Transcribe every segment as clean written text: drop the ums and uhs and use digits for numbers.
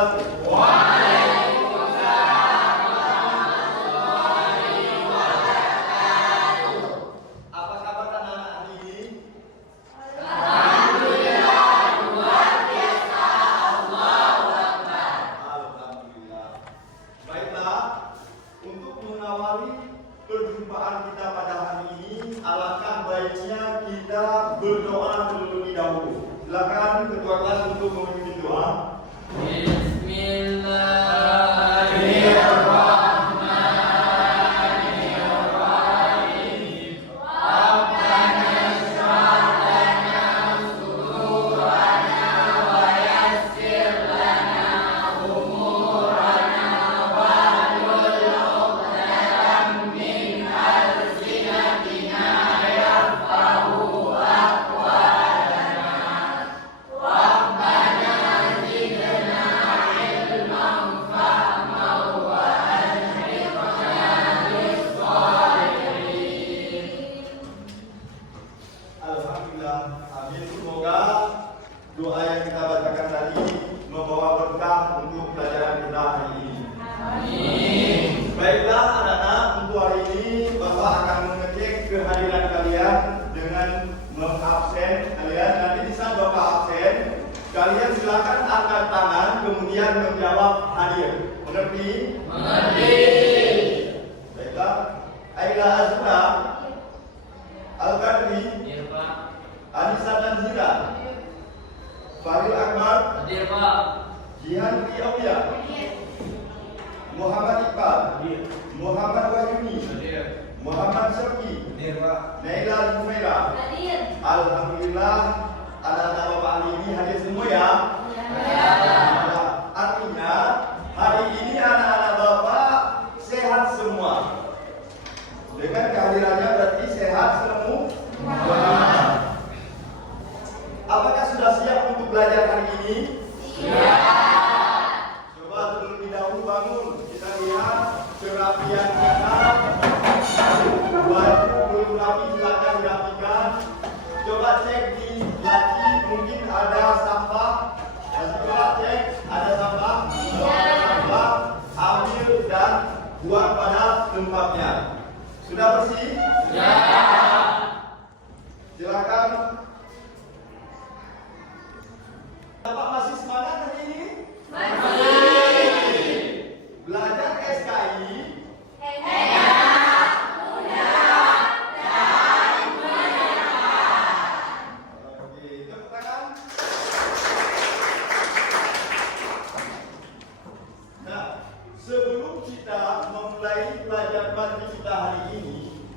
wabarakatuh. Waalaikumsalam warahmatullahi wabarakatuh. Apa kabar anak-anak hari ini? Alhamdulillah, luar biasa. Allahu Akbar. Alhamdulillah. Baiklah, untuk mengawali perjumpaan kita pada hari ini, alangkah baiknya kita berdoa terlebih dahulu. Silakan ketua kelas untuk memimpin doa. Bismillahirrahmanirrahim. Rabbana shrah lana sudurana wa yassir lana umurana wahlul 'uqdatam min alsinatina yafqahu aqwalana. Rabbana zidna ilman fahman wa alhiqna bis-shalihin. Alhamdulillah. Amin. Semoga doa yang kita bacakan tadi membawa berkah untuk pelajaran kita hari ini. Amin. Baiklah anak-anak, untuk hari ini Bapak akan mengecek kehadiran kalian dengan mengabsen kalian. Nanti di saat Bapak absen, kalian silakan angkat tangan kemudian menjawab hadir. Mengerti? Mengerti. Baiklah. Aila Azura, Al-Qadri, Hadir, Pak. Anissa Tanzira, Faril Akbar, Hadir, Pak. Jihan Aulia, Muhammad Iqbal, Muhammad Wahyuni, Hadir. Muhammad Syarki, Hadir, Pak. Naila Zumaira. Hadir. Alhamdulillah, anak-anak Bapak hari ini hadir semua ya. Nah, artinya hari ini anak-anak Bapak sehat semua. Dengan kehadirannya berarti sehat semua. Apakah sudah siap untuk belajar hari ini? Coba terlebih dahulu bangun. Kita lihat kerapian kita. Baju belum rapi, silakan dirapikan. Coba cek di laci, mungkin ada sampah. Coba cek ada sampah. Kalau ada sampah, ambil dan buang pada tempatnya. Sudah bersih? Silakan. Bapak masih semangat hari ini? Belajar SKI. Oke, tepuk tangan. Nah, sebelum kita memulai pelajaran materi kita hari ini,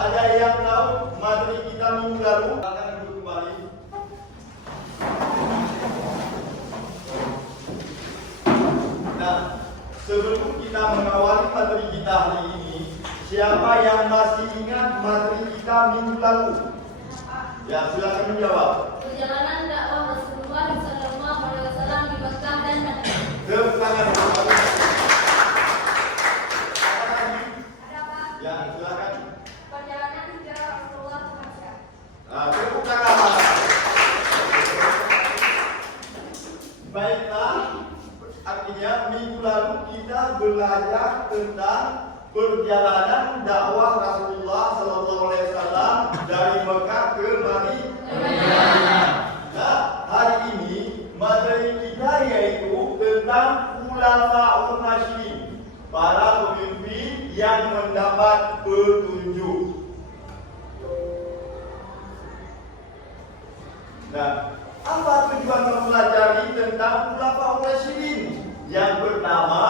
ada yang tahu materi kita minggu lalu? Akan duduk kembali. Nah, sebelum kita mengawali materi kita hari ini, siapa yang masih ingat materi kita minggu lalu? Ya, silakan menjawab. Perjalanan dakwah Rasulullah Sallallahu Alaihi Wasallam di Mekah dan Madinah. Tepuk tangan. Apa lagi? Ada Pak. Ya, silakan. Perjalanan hijrah Rasulullah ke Mekah. Nah, tepuk tangan. Baiklah, artinya minggu lalu kita belajar tentang perjalanan dakwah Rasulullah Sallallahu Alaihi Wasallam dari Mekah ke Madinah. Nah, hari ini materi kita yaitu tentang Khulafaur Rasyidin, para pemimpin yang mendapat petunjuk. Nah, apa tujuan mempelajari tentang Khulafaur Rasyidin? Yang pertama,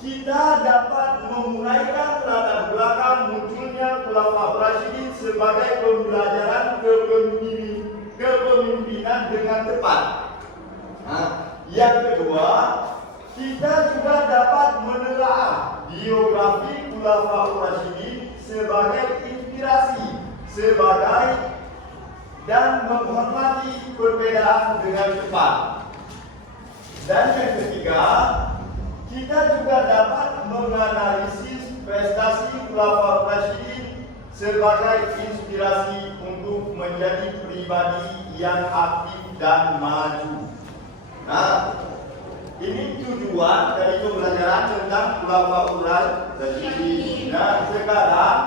kita dapat menguraikan latar belakang munculnya Khulafaur Rasyidin sebagai pembelajaran kepemimpinan dengan tepat. Nah, yang kedua, kita juga dapat menelaah biografi Khulafaur Rasyidin sebagai inspirasi, dan menghormati perbedaan dengan tepat. Dan yang ketiga, kita juga dapat menganalisis prestasi Khulafaur Rasyidin sebagai inspirasi untuk menjadi pribadi yang aktif dan maju. Nah, Ini tujuan dari pembelajaran tentang Khulafaur Rasyidin. Nah, sekarang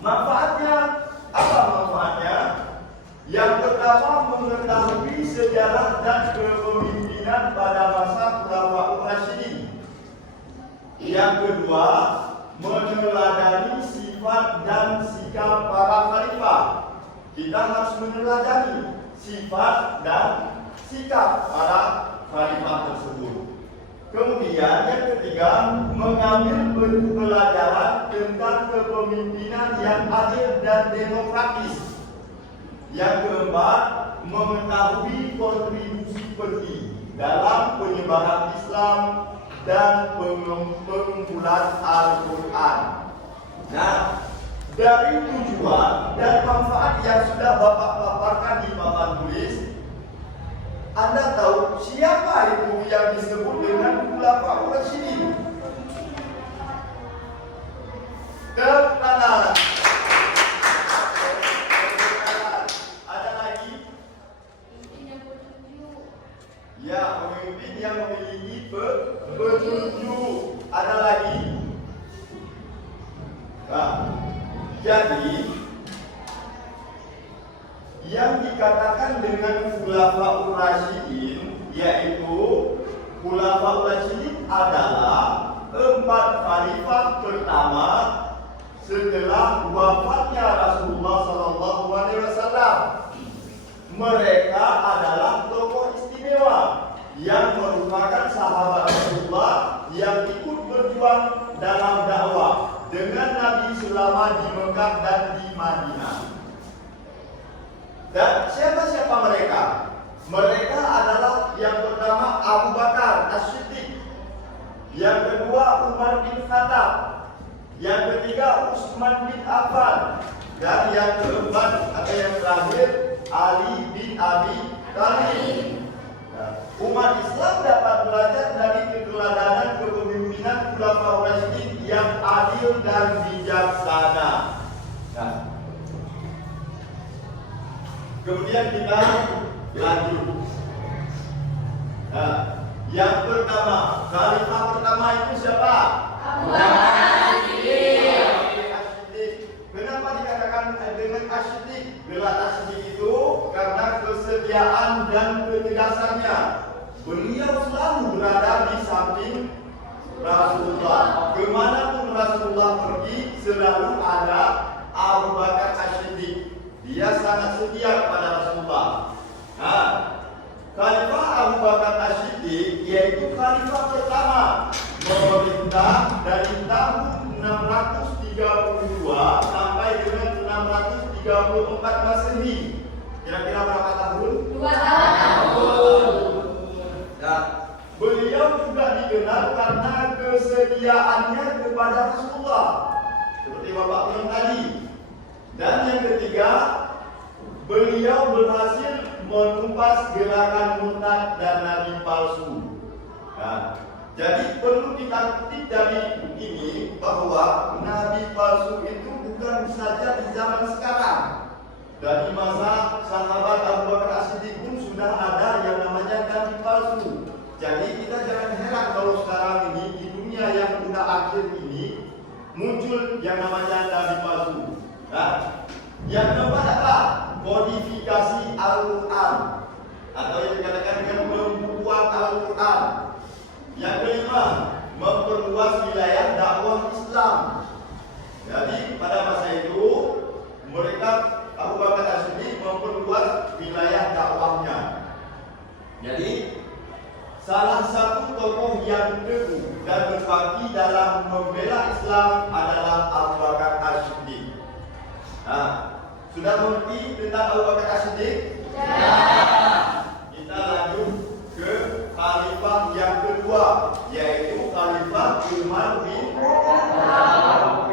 manfaatnya apa manfaatnya? Yang pertama, mengetahui sejarah dan kepemimpinan pada masa Khulafaur Rasyidin. Yang kedua, meneladani sifat dan sikap para khalifah. Kita harus meneladani sifat dan sikap para khalifah tersebut. Kemudian yang ketiga, mengambil pelajaran tentang kepemimpinan yang adil dan demokratis. Yang keempat, mengetahui kontribusi penting dalam penyebaran Islam dan pengumpulan Al-Quran. Nah, dari tujuan dan manfaat yang sudah Bapak paparkan di papan tulis, Anda tahu siapa itu yang disebut dengan Khulafaur Rasyidin? Tepuk tangan. Ada lagi? Ya, pemimpin yang memiliki petunjuk. Ada lagi? Nah, jadi yang dikatakan dengan Khulafaur Rasyidin, yaitu Khulafaur Rasyidin adalah 4 khalifah pertama setelah wafatnya Rasulullah SAW. Mereka adalah tokoh istimewa yang merupakan sahabat Rasulullah yang ikut berjuang dalam dakwah dengan Nabi selama di Mekah dan di Madinah. Dan siapa-siapa mereka? Mereka adalah yang pertama Abu Bakar As-Siddiq, yang kedua Umar bin Khattab, yang ketiga Utsman bin Affan, dan yang keempat atau yang terakhir Ali bin Abi Thalib. Umat Islam dapat belajar dari keteladanan kepemimpinan Khulafaur Rasyidin yang adil dan bijaksana. Nah, kemudian kita lanjut. Nah, yang pertama, khalifah pertama itu siapa? Abu Bakar As-Siddiq. Kenapa dikatakan dengan As-Siddiq? Gelar As-Siddiq itu karena kesetiaan dan ketegasannya. Beliau selalu berada di samping Rasulullah. Kemanapun Rasulullah pergi, selalu ada Abu Bakar As-Siddiq. Dia sangat setia kepada Rasulullah. Nah, Khalifah Abu Bakar As-Siddiq yaitu khalifah pertama, memerintah dari tahun 632 sampai dengan 634 Masehi. Kira-kira berapa tahun? 2 tahun. Nah, beliau juga dikenal karena kesetiaannya kepada Rasulullah, seperti Bapak bilang tadi. Dan yang ketiga, beliau berhasil menumpas gerakan murtad dan nabi palsu. Nah, jadi perlu kita kutip dari ini bahwa nabi palsu itu bukan saja di zaman sekarang. Dari masa sahabat Abu Bakar As-Siddiq pun sudah ada yang namanya nabi palsu. Jadi kita jangan heran kalau sekarang ini di dunia yang sudah akhir ini muncul yang namanya nabi palsu. Nah, yang keempat apa? Modifikasi Al-Quran atau yang dikatakan dengan pembukuan Al-Quran. Yang kelima, memperluas wilayah dakwah Islam. Jadi pada masa itu mereka Abu Bakar As-Siddiq memperluas wilayah dakwahnya. Jadi salah satu tokoh yang teguh dan berbakti dalam membela Islam adalah Abu Bakar As-Siddiq. Nah, sudah mengerti tentang Abu Bakar As-Siddiq? Ya. Kita lanjut ke khalifah yang kedua, yaitu Khalifah Umar bin Khattab.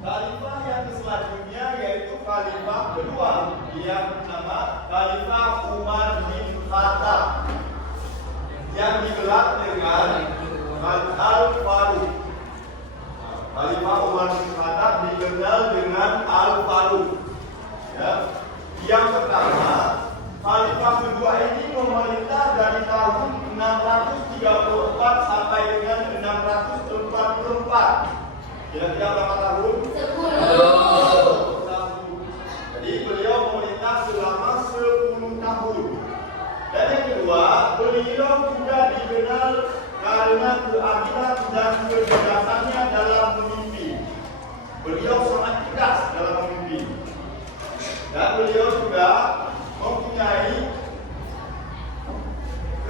Khalifah yang selanjutnya yaitu khalifah kedua, yang bernama Khalifah Umar bin Khattab, yang digelar dengan Al-Faruq. Khalifah Umar bin Khattab dikenal dengan Al-Faruq. Ya. Yang pertama, khalifah kedua ini memerintah dari tahun Kira-kira berapa tahun? 10. Jadi beliau memerintah selama 10 tahun. Dan yang kedua, beliau juga dikenal karena keadilan dan kecerdasannya dalam memimpin. Beliau sangat cerdas dalam memimpin. Dan beliau juga mempunyai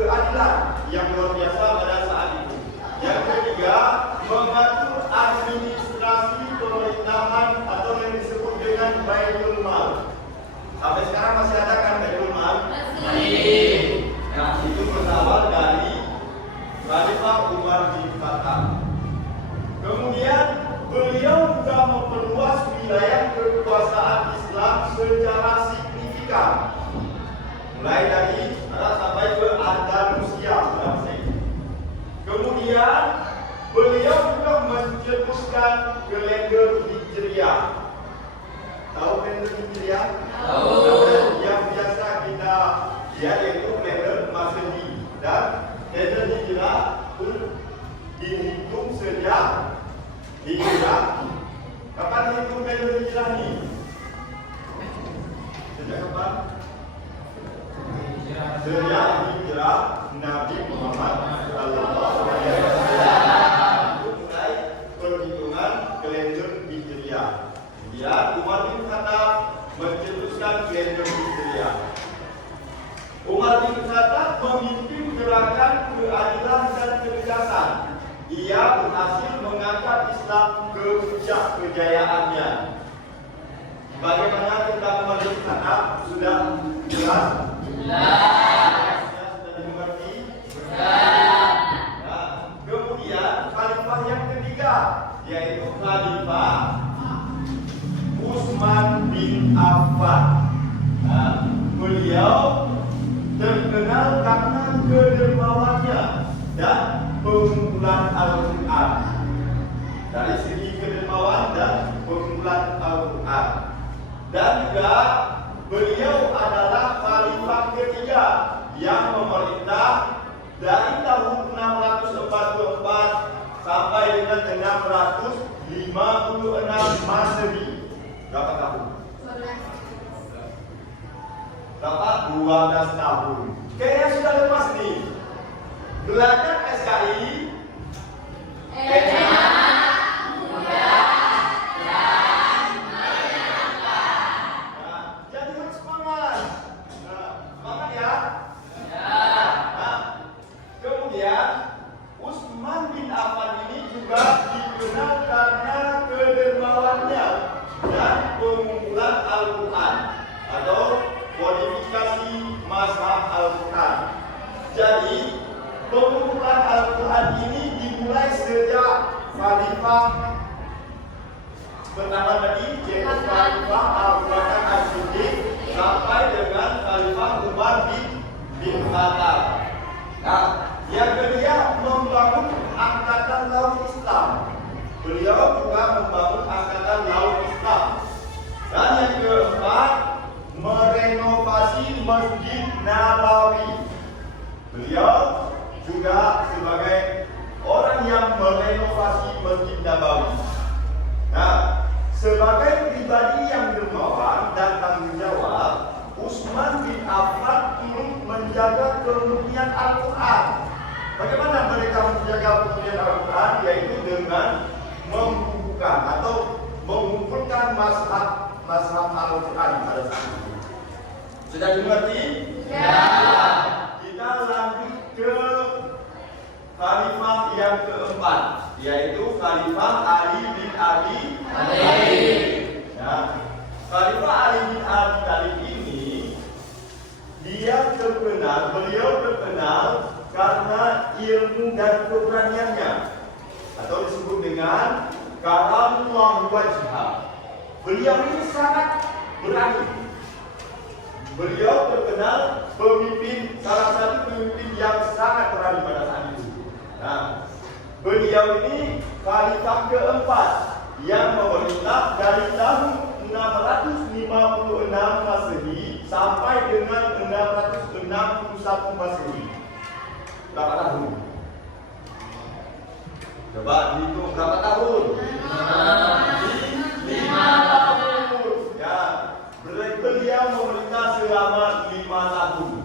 keadilan yang luar biasa pada saat itu. Yang ketiga, mengatur administrasi pemerintahan atau yang disebut dengan Baitul Mal. Sampai sekarang masih ada kan Baitul Mal? Masih. Nah, itu berawal dari Khalifah Umar bin Khattab. Kemudian beliau juga memperluas wilayah kekuasaan Islam secara signifikan, mulai dari Arab sampai ke Andalusia. Kemudian beliau juga mencetuskan kalender Hijriah. Tahu kalender Hijriah? Tahu. Yang biasa kita lihat yaitu kalender Masehi, dan kalender Hijriah pun dihitung sejak Hijrah. Kapan dihitung kalender Hijriah ini? Sejak kapan? Sejak Hijrah Nabi Muhammad Sallallahu Alaihi Wasallam. Mulai perhitungan kalender Hijriah. Kemudian Umar bin Khattab mencetuskan kalender Hijriah. Umar bin Khattab memimpin gerakan keadilan dan ketegasan. Ia berhasil mengangkat Islam ke puncak kejayaannya. Bagaimana tentang Umar bin Khattab? Sudah jelas? Sudah dimengerti? Nah, kemudian khalifah yang ketiga, yaitu Khalifah Utsman bin Affan. Nah, beliau terkenal karena kedermawannya dan pengumpulan Al-Quran. Dari segi kedermawan dan pengumpulan Al-Quran. Dan juga beliau adalah khalifah ketiga yang memerintah dari tahun 644 sampai dengan 656 Masehi. Berapa tahun? Berapa? 12 tahun. Kayaknya sudah lepas nih. Gelarnya SKI. Jadi harus semangat. Semangat ya. Kemudian Utsman bin Affan ini juga dikenal karena kedermawannya dan pengumpulan Al-Quran atau kodifikasi mazhab Al-Quran. Jadi pengumpulan Al-Quran ini dimulai sejak Khalifah pertama tadi, yaitu Khalifah Abu Bakar As-Siddiq sampai dengan Khalifah Umar bin Khattab. Nah, yang kedua membangun angkatan laut Islam. Beliau juga membangun angkatan laut Islam. Dan yang keempat, merenovasi Masjid Nabawi. Beliau juga sebagai orang yang merenovasi Masjid Nabawi. Nah, sebagai pribadi yang dermawan dan tanggung jawab, Utsman bin Affan turut menjaga kemurnian Al-Quran. Bagaimana mereka menjaga kemurnian Al-Quran? Yaitu dengan membukukan atau mengumpulkan mazhab Al-Quran pada saat itu. Sudah dimengerti? Ya. Kita lanjut ke khalifah yang keempat, yaitu Khalifah Ali bin Abi Thalib. Ya. Khalifah Ali bin Abi Thalib ini beliau terkenal karena ilmu dan keberaniannya, atau disebut dengan karamullah wajhah. Beliau ini sangat berani. Beliau terkenal salah satu pemimpin yang sangat berani pada saat itu. Nah, beliau ini khalifah keempat yang memerintah dari tahun 656 Masehi sampai dengan 661 Masehi. Berapa tahun? Coba dihitung berapa tahun? 5 tahun. Ya, beliau memerintah selama 5 tahun.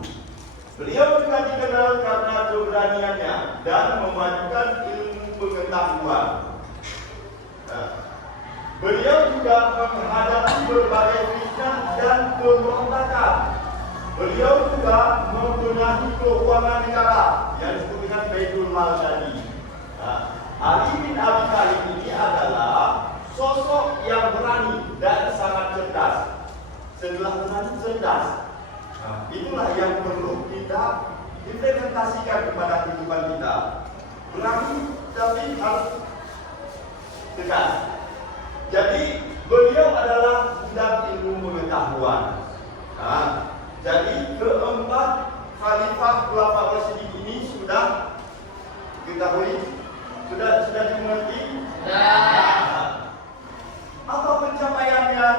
Beliau juga dikenal karena keberaniannya dan memajukan ilmu pengetahuan. Nah, beliau juga menghadapi berbagai fitnah dan pemberontakan. Beliau juga membenahi keuangan negara yang disebut dengan Baitul Mal tadi. Nah, Ali bin Abi Thalib ini adalah sosok yang berani dan sangat cerdas. Setelah berani cerdas, itulah yang perlu kita implementasikan kepada kehidupan kita. Berani tapi harus tegas. Jadi beliau adalah budak ilmu pengetahuan. Nah, jadi keempat Khalifah Khulafaur Rasyidin ini sudah diketahui, sudah dimengerti. Apa pencapaiannya?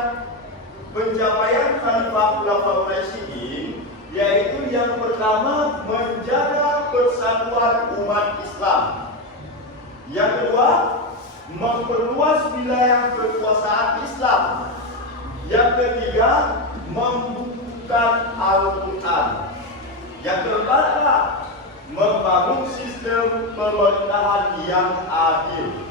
Pencapaian Khalifah Khulafaur Rasyidin yaitu yang pertama menjaga persatuan umat Islam. Yang kedua, memperluas wilayah kekuasaan Islam. Yang ketiga, membukukan Al-Quran. Yang keempat adalah membangun sistem pemerintahan yang adil.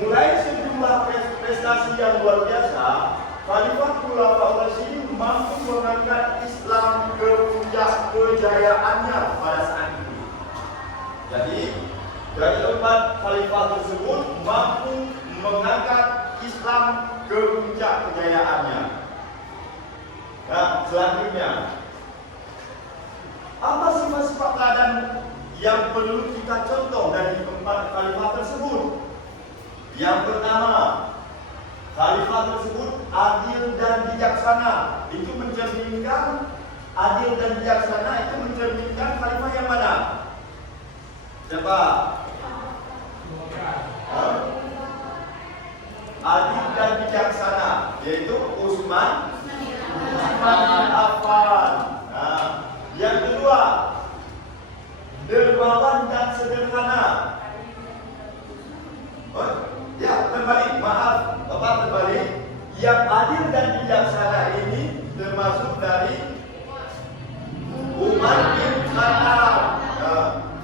Mulai sejumlah prestasi yang luar biasa, Khalifah Khulafaur Rasyidin mampu mengangkat Islam ke puncak kejayaannya pada saat itu. Jadi, dari 4 khalifah tersebut mampu mengangkat Islam ke puncak kejayaannya. Nah, selanjutnya, apa sifat-sifat teladan yang perlu kita contoh dari 4 khalifah tersebut? Yang pertama, khalifah tersebut adil dan bijaksana. Itu mencerminkan adil dan bijaksana itu mencerminkan khalifah yang mana? Siapa? Adil dan bijaksana, yaitu Utsman bin Affan. Nah, yang kedua, dermawan dan sederhana. Ya, terbalik, maaf, Bapak terbalik. Yang adil dan bijaksana ini termasuk dari Umar bin Khattab.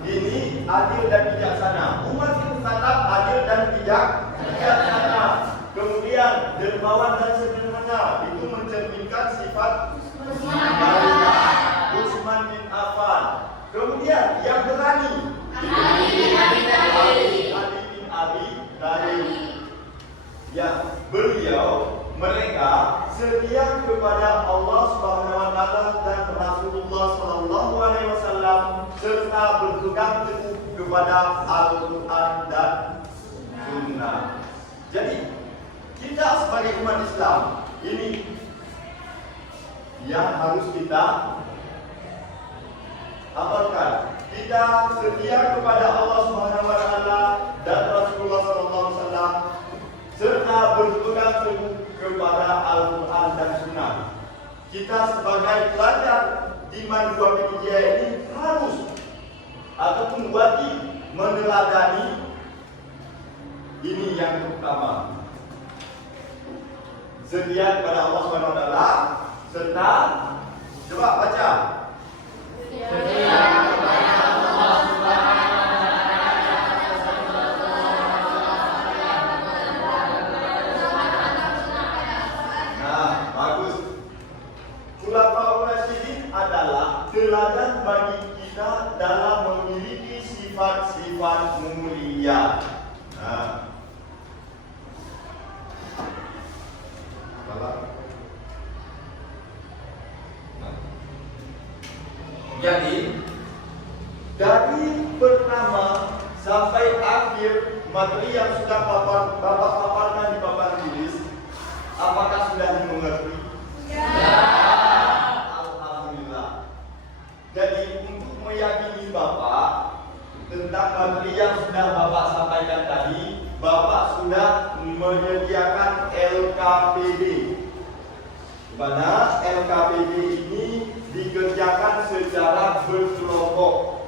Ini adil dan bijaksana. Umar bin Khattab adil dan bijaksana. Kemudian dermawan dan sederhana itu mencerminkan sifat Utsman bin Affan. Kemudian yang berani Ali bin Abi Thalib. Ya, mereka setia kepada Allah Subhanahu wa taala dan Rasulullah sallallahu alaihi wasallam serta berpegang teguh kepada Al-Qur'an dan Sunnah. Jadi, kita sebagai umat Islam ini yang harus kita amalkan. Kita setia kepada Allah Subhanahu wa taala dan Rasulullah sallallahu alaihi wasallam serta berpegang teguh kepada Al-Quran dan Sunnah. Kita sebagai pelajar di Mandua Media ini harus ataupun wajib meneladani ini yang pertama. Setia kepada Allah Subhanahu wa taala serta coba baca. Setia kepada Allah Subhanahu wa taala. Khulafaur Rasyidin adalah teladan bagi kita dalam memiliki sifat-sifat mulia. Jadi dari pertama sampai akhir materi yang sudah Bapak paparkan di papan tulis, apakah sudah dimengerti? Ya. Alhamdulillah. Jadi untuk meyakini Bapak tentang materi yang sudah Bapak sampaikan tadi, Bapak sudah menyediakan LKPD. Di mana LKPD ini dikerjakan secara berkelompok,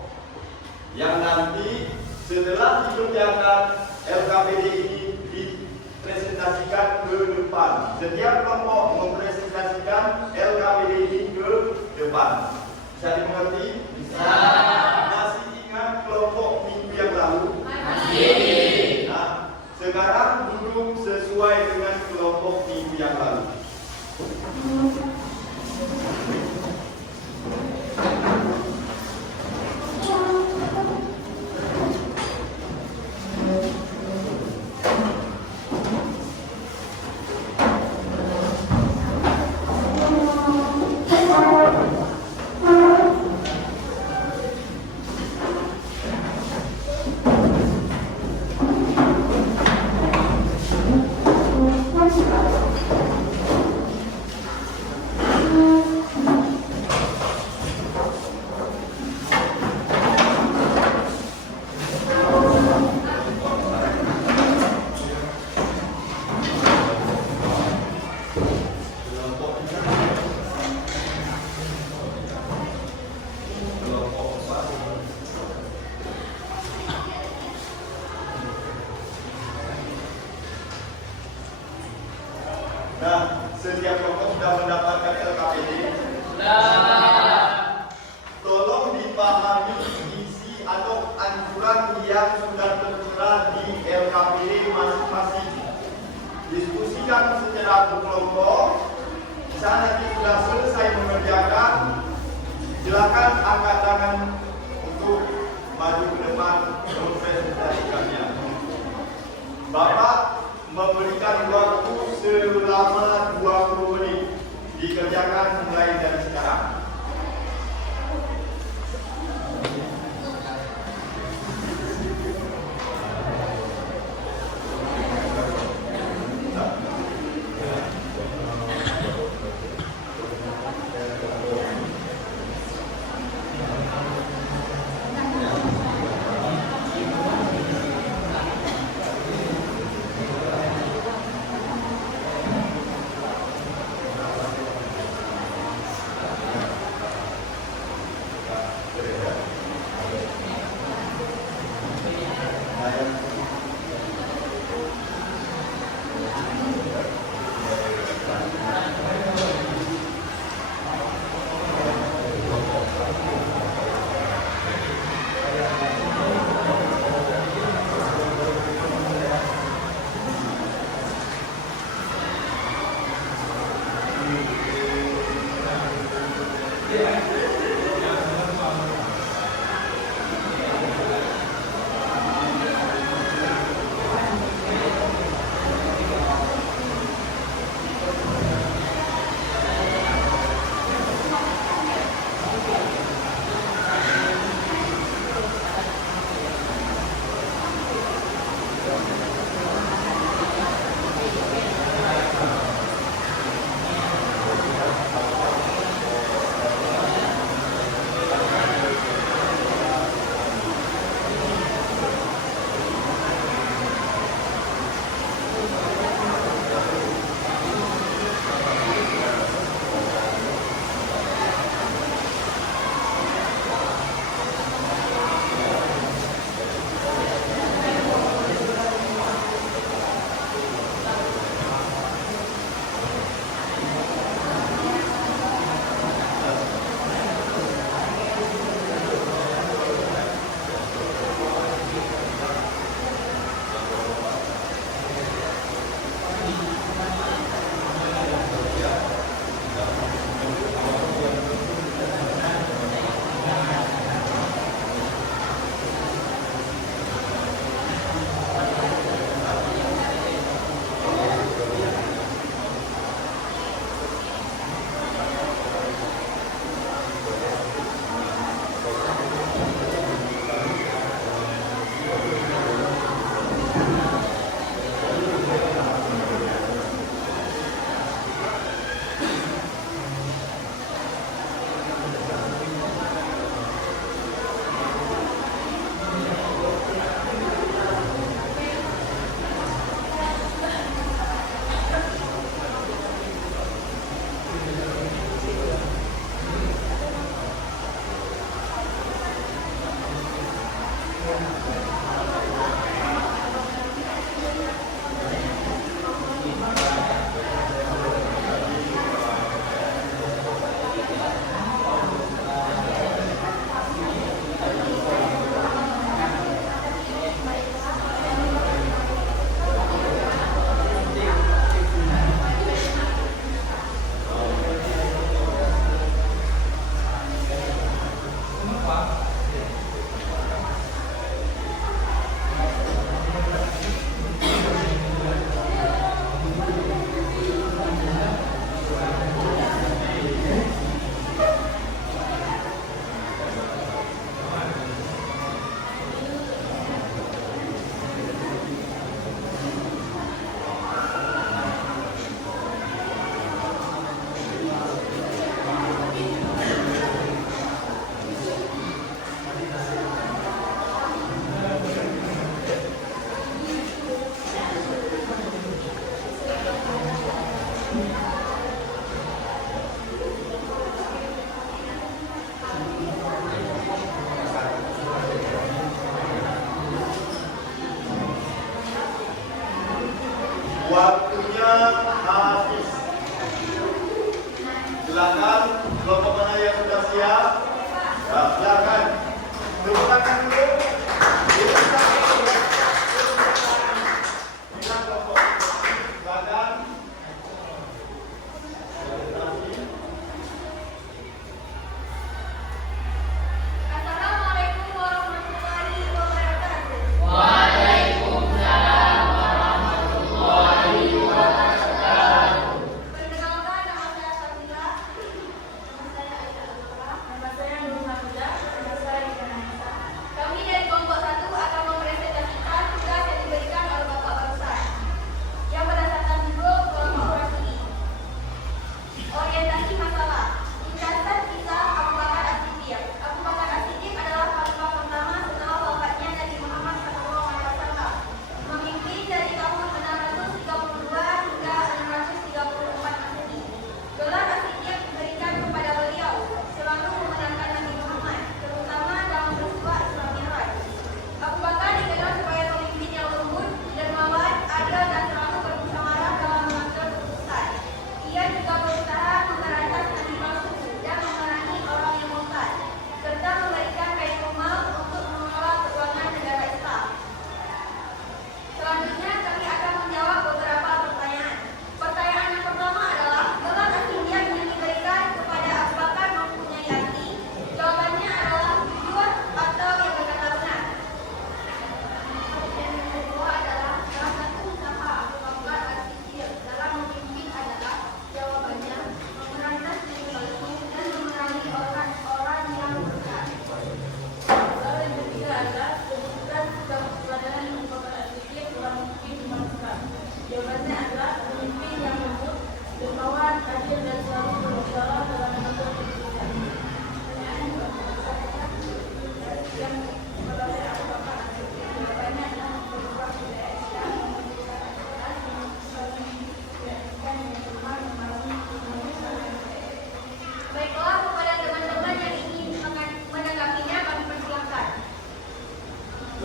yang nanti Setelah dikerjakan, LKPD ini dipresentasikan ke depan. Setiap kelompok mempresentasikan LKPD ini ke depan. Bisa dimengerti? Bisa. Masih ingat kelompok minggu yang lalu? Masih. Nah, sekarang duduk sesuai dengan kelompok minggu yang lalu. Nah, setiap kelompok sudah mendapatkan LKPD. Tolong dipahami isi atau anjuran yang sudah tertera di LKPD masing-masing. Diskusikan secara berkelompok. Jika nanti sudah selesai mengerjakan, silakan angkat tangan untuk maju ke depan mempresentasikannya. Bapak memberikan waktu selama 20 menit. Dikerjakan mulai dari sekarang.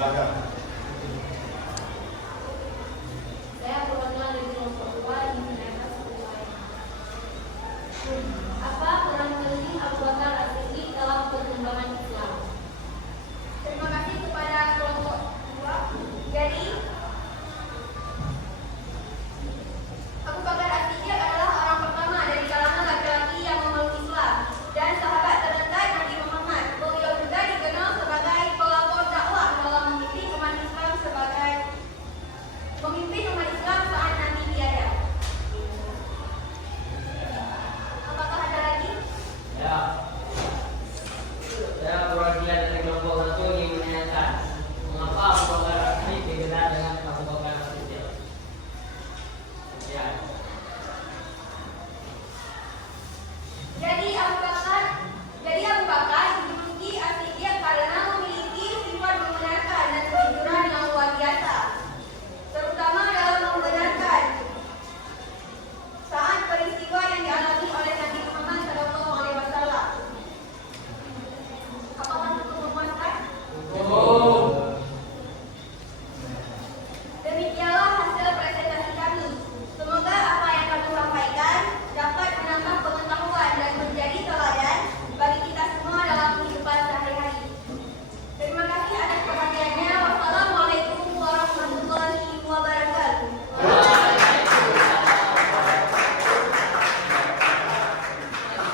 Silakan. Saya perwakilan dari kelompok 2 ingin menanyakan satu poin. Apa peran penting Abu Bakar As-Siddiq dalam perkembangan Islam? Terima kasih kepada kelompok 2. Jadi, Abu Bakar As-Siddiq adalah orang pertama dari kalangan laki-laki yang memeluk Islam dan sahabat terdekat Nabi Muhammad. Beliau juga dikenal sebagai pelopor dakwah dalam memimpin umat Islam saat Nabi tiada. Apakah ada lagi? Ya. Saya perwakilan dari kelompok 1 ingin menanyakan mengapa Abu Bakar As-Siddiq dikenal dengan Abu Bakar As-Siddiq? Ya. Jadi Abu Bakar dijuluki As-Siddiq karena memiliki sifat membenarkan dan kejujuran yang luar biasa, terutama dalam membenarkan saat peristiwa yang dialami oleh Nabi Muhammad SAW. Apakah cukup memuaskan? Demikianlah hasil presentasi kami. Semoga apa yang kami sampaikan dapat menambah pengetahuan dan menjadi teladan bagi kita semua dalam kehidupan sehari-hari. Terima kasih atas perhatiannya. Wassalamualaikum warahmatullahi wabarakatuh.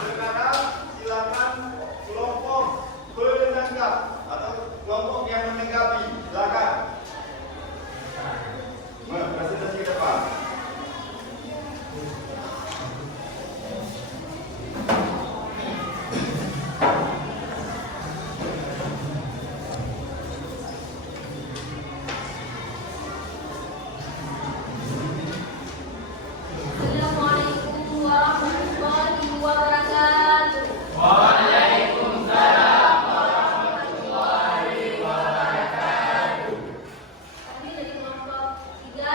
Sekarang silakan kelompok penanggap atau kelompok yang menanggapi. Silakan. Presentasi ke depan. Assalamualaikum warahmatullahi wabarakatuh. Kami dari kelompok 3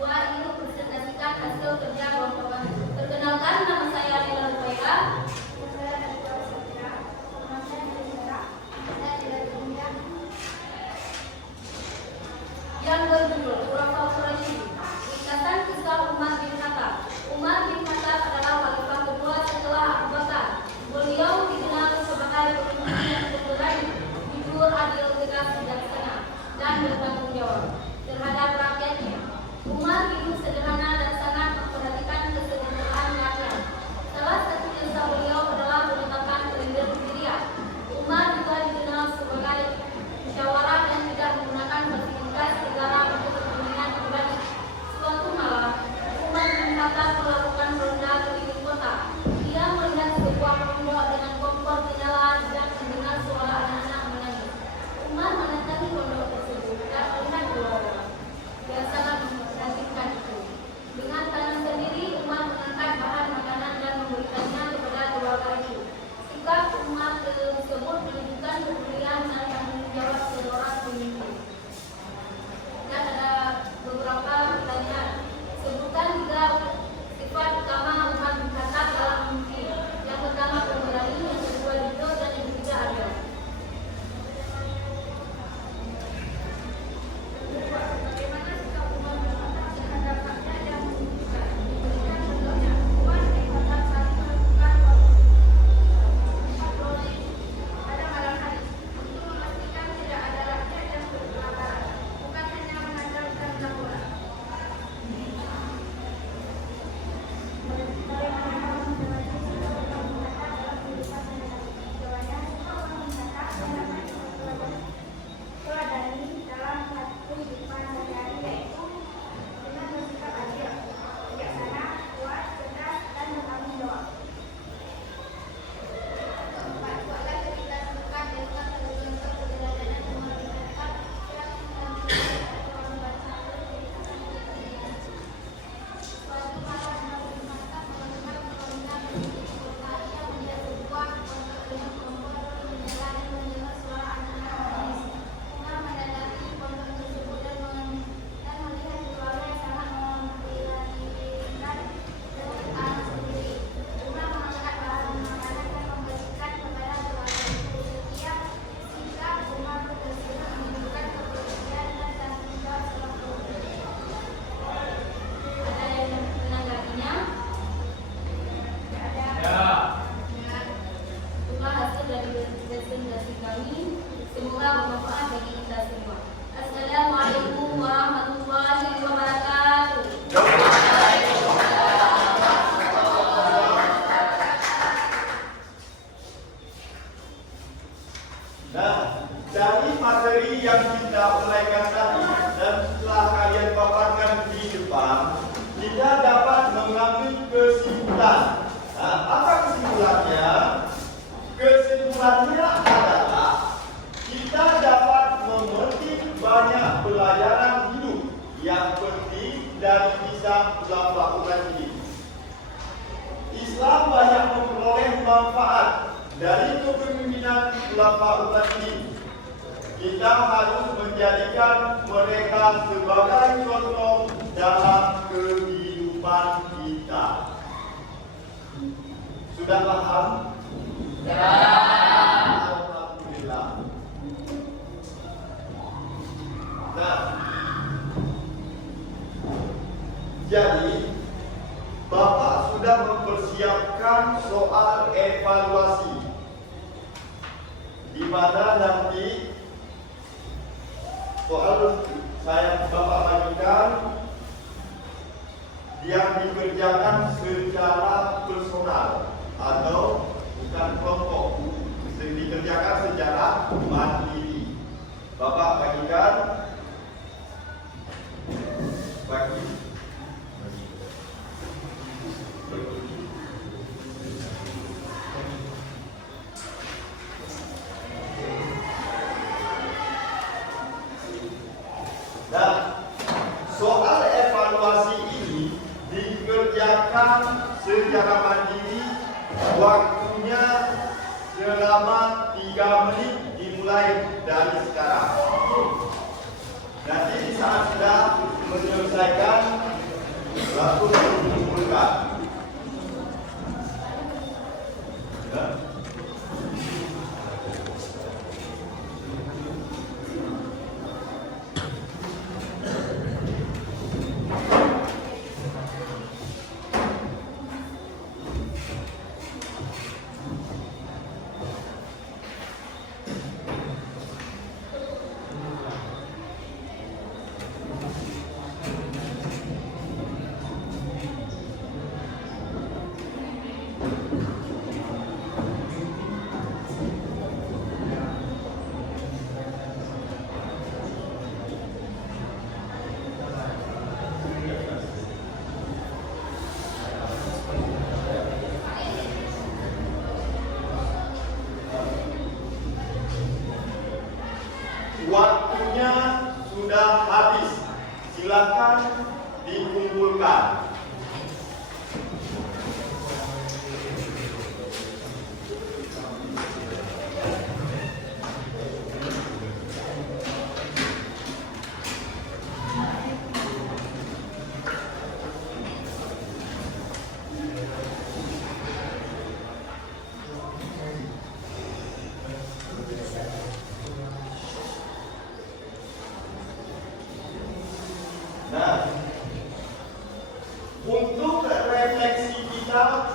ingin mempresentasikan hasil kerja kelompok kami. Perkenalkan, nama saya Lila Rupaila. Yang berjudul Khulafaur Rasyidin. Ringkasan kisah Umar bin Khattab. Umar bin Khattab adalah khalifah kedua setelah Abu Bakar. Beliau dikenal sebagai pemimpin yang berani, jujur, adil, tegas, bijaksana, dan bertanggung jawab terhadap rakyatnya. Umar hidup sederhana dan sangat memperhatikan kesejahteraan rakyat. Salah satu jasa beliau adalah menetapkan kalender Hijriah. Umar juga dikenal sebagai musyawarah dan tidak menggunakan fasilitas negara untuk kepentingan pribadi. Suatu malam, Umar bin Khattab melakukan ronda keliling kota. Dia melihat sebuah pondok dengan kompor menyala dan mendengar suara anak-anak menangis. Umar mendatangi pondok tersebut dan melihat dua orang yang sangat memprihatinkan itu. Nah, dari materi yang kita uraikan tadi dan setelah kalian paparkan di depan, kita dapat mengambil kesimpulan. Nah, apa kesimpulannya? Kesimpulannya adalah kita dapat memetik banyak pelajaran hidup yang penting dari kisah ulama ini. Islam banyak memperoleh manfaat dari kepemimpinan ulama ini. Kita harus menjadikan mereka sebagai contoh dalam kehidupan kita. Sudah paham? Ya. Alhamdulillah. Nah, jadi Bapak sudah mempersiapkan soal evaluasi, di mana nanti soal saya Bapak bagikan yang dikerjakan secara personal atau bukan kelompok, dikerjakan secara mandiri. Bapak bagikan bagi Nah, soal evaluasi ini dikerjakan secara mandiri, waktunya selama 3 menit dimulai dari sekarang. Nanti di saat sudah menyelesaikan, langsung dikumpulkan. Ya. Waktunya sudah habis. Silakan dikumpulkan. Nah, untuk refleksi kita,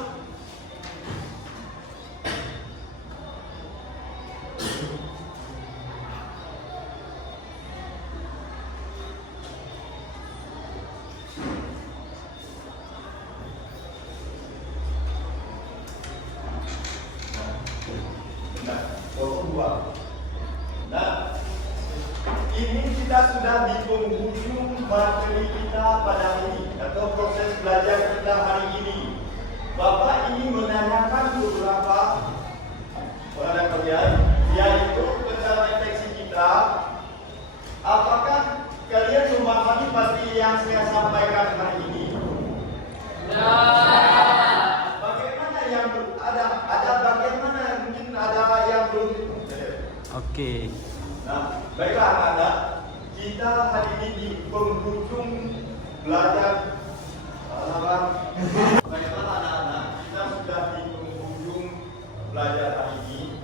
nah, ini kita sudah di penghujung materi kita pada hari ini atau proses belajar kita hari ini. Bapak ini menanyakan beberapa kepada kalian, yaitu tentang refleksi kita. Apakah kalian memahami materi yang saya sampaikan hari ini? Bagaimana yang ada bagaimana mungkin ada yang belum? Oke. Nah, baiklah anak-anak, kita hari ini di penghujung belajar baiklah anak-anak, kita sudah di penghujung belajar hari ini.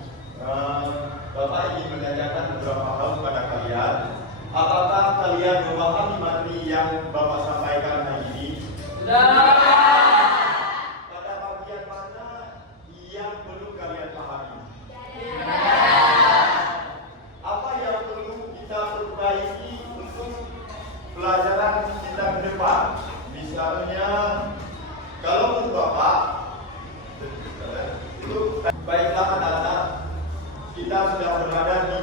Bapak ingin menanyakan beberapa hal kepada kalian. Apakah kalian memahami materi yang Bapak sampaikan hari ini? Sudah. Pada bagian mana yang perlu kalian pahami? Apa yang perlu kita perbaiki untuk pelajaran kita ke depan? Misalnya, kalau menurut Bapak, itu baiklah anak-anak, kita sudah berada di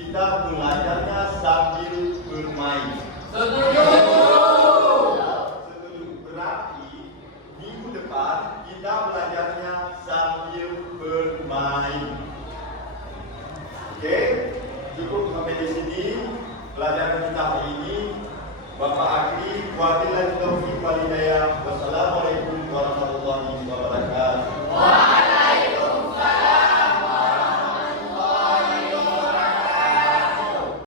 kita belajarnya sambil bermain. Setuju. Setuju. Berarti minggu depan kita belajarnya sambil bermain. Oke, cukup sampai di sini pelajaran kita hari ini. Bapak Akhi, wabillahi taufiq wal hidayah. Wassalamualaikum